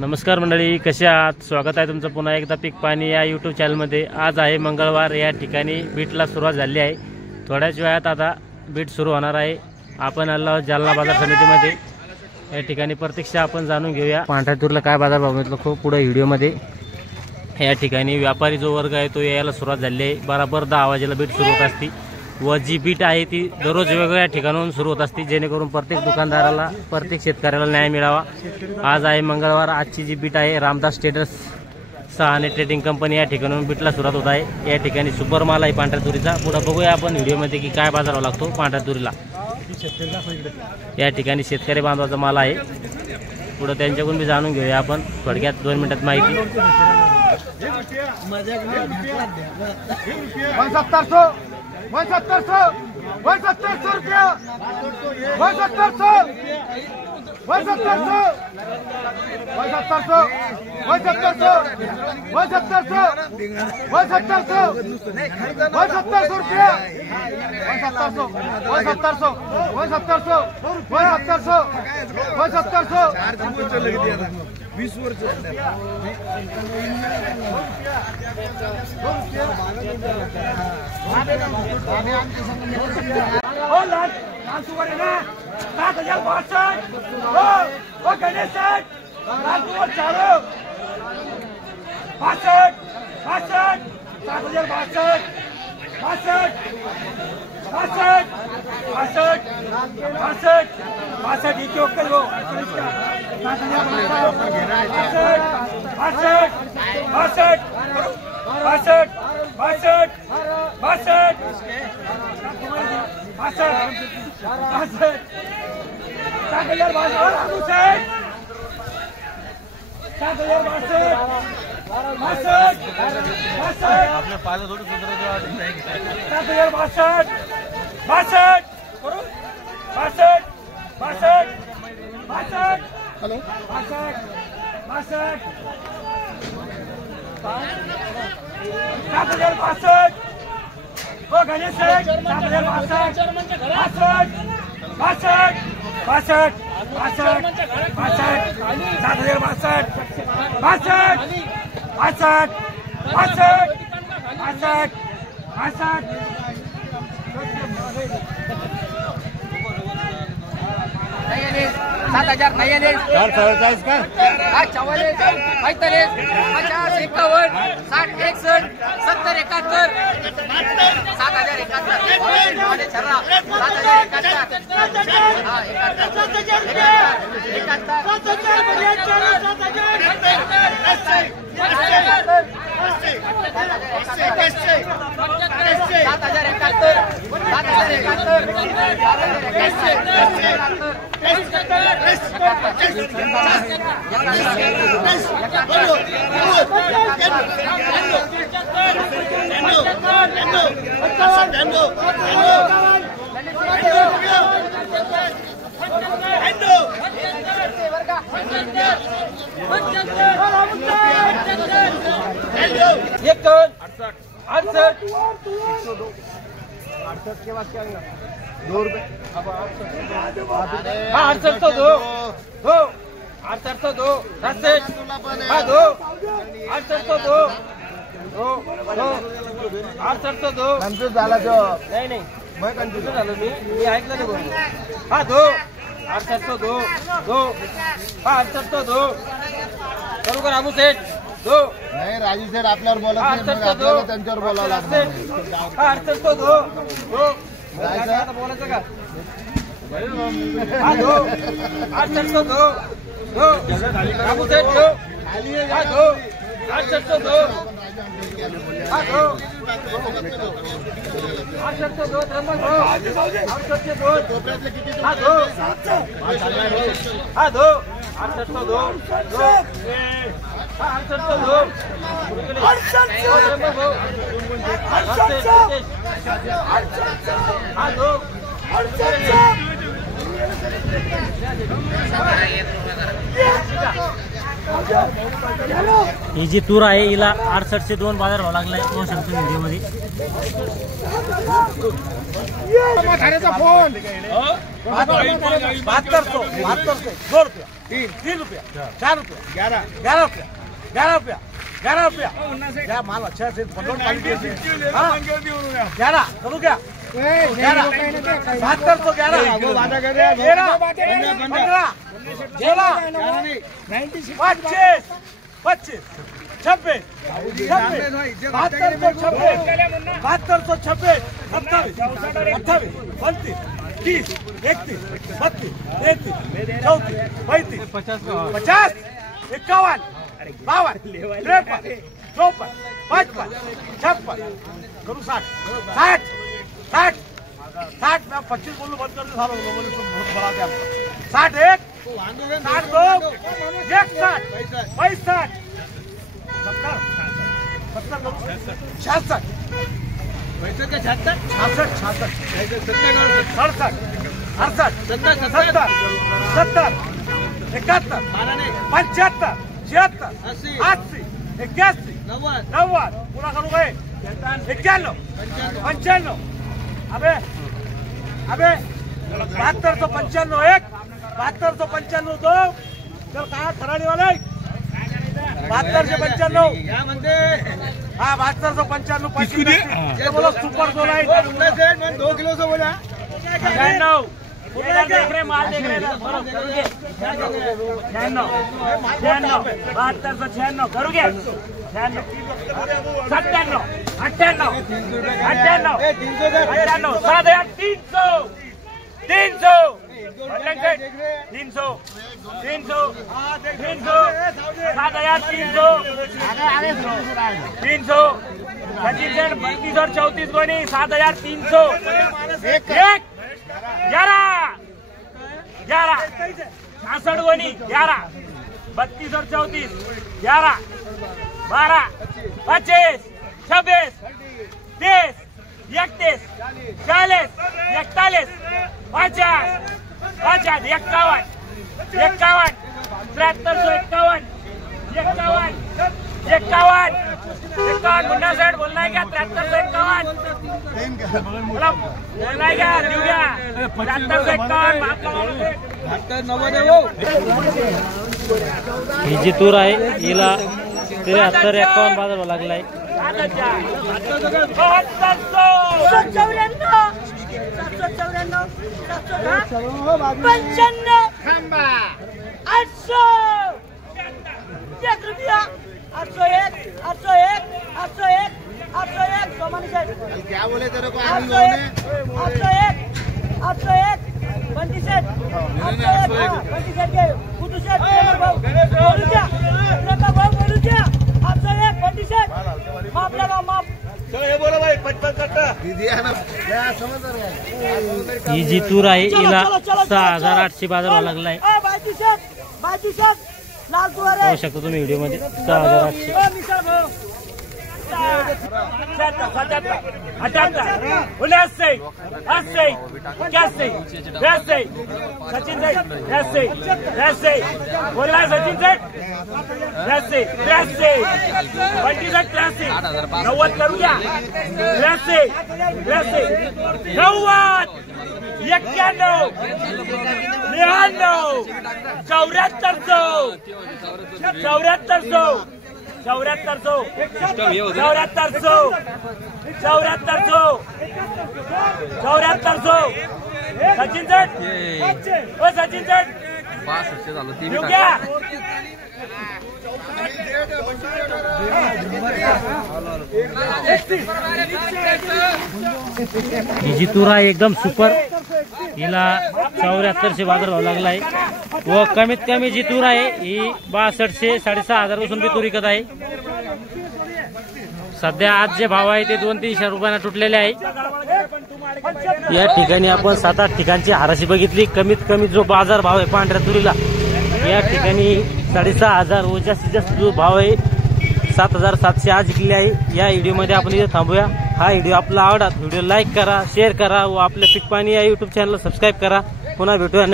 नमस्कार मंडळी, कसे आहात? स्वागत आहे तुमचं पुन्हा एकदा पीक पाणी या यूट्यूब चॅनलमध्ये। आज आहे मंगळवार। या ठिकाणी बीटला सुरुवात झाली आहे। थोड्याच वेळात आता बीट सुरू होणार आहे। आपण आलो जालना बाजार समितीमध्ये। या ठिकाणी प्रत्यक्ष आपण जाणून घेऊया पांढऱ्या तुरीला काय बाजार भाव मिळतो खूप पुढे व्हिडिओमध्ये। या ठिकाणी व्यापारी जो वर्ग आहे तो यायला सुरुवात झाली आहे। बरोबर 10 वाजेला बीट सुरू होत असते व जी बीट आहे ती दररोज वेगवेगळ्या ठिकाणाहून सुरू होत असते, जेणेकरून प्रत्येक दुकानदाराला प्रत्येक शेतकऱ्याला न्याय मिळावा। आज आहे मंगळवार। आजची जी बीट आहे रामदास ट्रेडर्स सहाने ट्रेडिंग कंपनी या ठिकाणाहून बीटला सुरुवात होत आहे। या ठिकाणी सुपर माल आहे पांढऱ्या तुरीचा। पुढे बघूया आपण व्हिडिओमध्ये की काय बाजार लागतो पांढऱ्या तुरीला। या ठिकाणी शेतकरी बांधवाचा माल आहे। पुढे त्यांच्याकडून भी जाणून घेऊया आपण थोडक्यात 2 मिनिटात माहिती। 1700 रुपया 1700 20 वर्ष हेलो 7000 नहीं ले 440 का 44 45 50 51 60 61 70 71 7071 7071 के बाद क्या 2 रुपए अब 800 दो 800 दो 10 दो 800 दो 800 दो कन्फ्यूज झाला जो नाही मैं कन्फ्यूज झालो मी ऐकलं नाही बोल दो 800 दो 800 दो करू का रामू सेठ दो नाही राजू सेठ आपल्यावर बोलत नाही आपल्याला त्यांच्यावर बोलावं लागतं 800 दो आता बोलायचं का दो 800 दो रामू सेठ दो 800 दो 800 दो धर्मल दो 800 दो दो 800 दो 800 दो ही जी तूर आहे हिला 68 2 बाजार भाव लागलाय। तो सांगतो व्हिडिओ मध्ये। फोन 7200 2 रुपया 3 रुपया, 4 रुपया, 11 रुपया, 11 रुपया, 11 रुपया। क्या माल अच्छा से 11 करूँ क्या? 11 72 तो 11 13 15 16 25 25 26 72 26 27 28 29 30 31 32 33 34 35 50 51 52 53 54 55 56 करू 60 मैं 25 बोलूं बंद कर दे सालों को बोले तुम बहुत बड़ा क्या 61 62 61 62 70 66 66 67 68 70 71 75 76 80 81 90 पूरा करू गए 91 95 अबे 7295 1 7295 2 चल कहा खराडी वाले 7295 क्या म्हणते हाँ 7295 बोलो सुपर सोलाइट 2 किलो से बोला 96 देख रहे माल देख रहे 7296 करोगे 97 98 98 300 300 सचिन सेठ 32 और 34 गोनी 7300 11 66 गोनी 11 32 और 34 11 12 25 26 30 31 40 41 50 51 51 मुन्ना सेठ बोलना है क्या 7351 बोलना है क्या दिव क्या 7351 ही जी तूर आहे हिला 73-51 बाजार लागलाय 801 क्या बोले तेरे को 801 25 ही जी तूर आहे हिला 6800 बाजार लागलाय पाहू शकता तुम्ही व्हिडिओ मध्ये 6800 78 79 80 81 82 सचिन सेठ 83 बोलना है सचिन सेठ 83 83 90 करू क्या 83 90 91 94 सचिन सेठ ओ सचिन सेठ 62 झालं ते येऊ क्या ही जी तूर आहे एकदम सुपर हिला 7400 बाजार भाव लागलाय व कमीत कमी जी तूर आहे ही 6200 6500 पासून बी तूर विकत आहे सध्या आज जे भाव आहे ते 200-300 रुपयांना तुटलेले आहे या ठिकाणी आपण 7-8 ठिकाणची हाराशी बघितली कमीत कमी जो बाजार भाव आहे पांढऱ्या तुरीला या ठिकाणी 6500 व जास्तीत जास्त जो भाव आहे 7700 आज विकले आहे या व्हिडिओमध्ये आपण इथे थांबूया हा व्हिडिओ आपला आवडला व्हिडिओ लाईक करा शेअर करा व आपल्या पीक पाणी या YouTube चॅनलला सबस्क्राईब करा पुन्हा भेटूया नवीन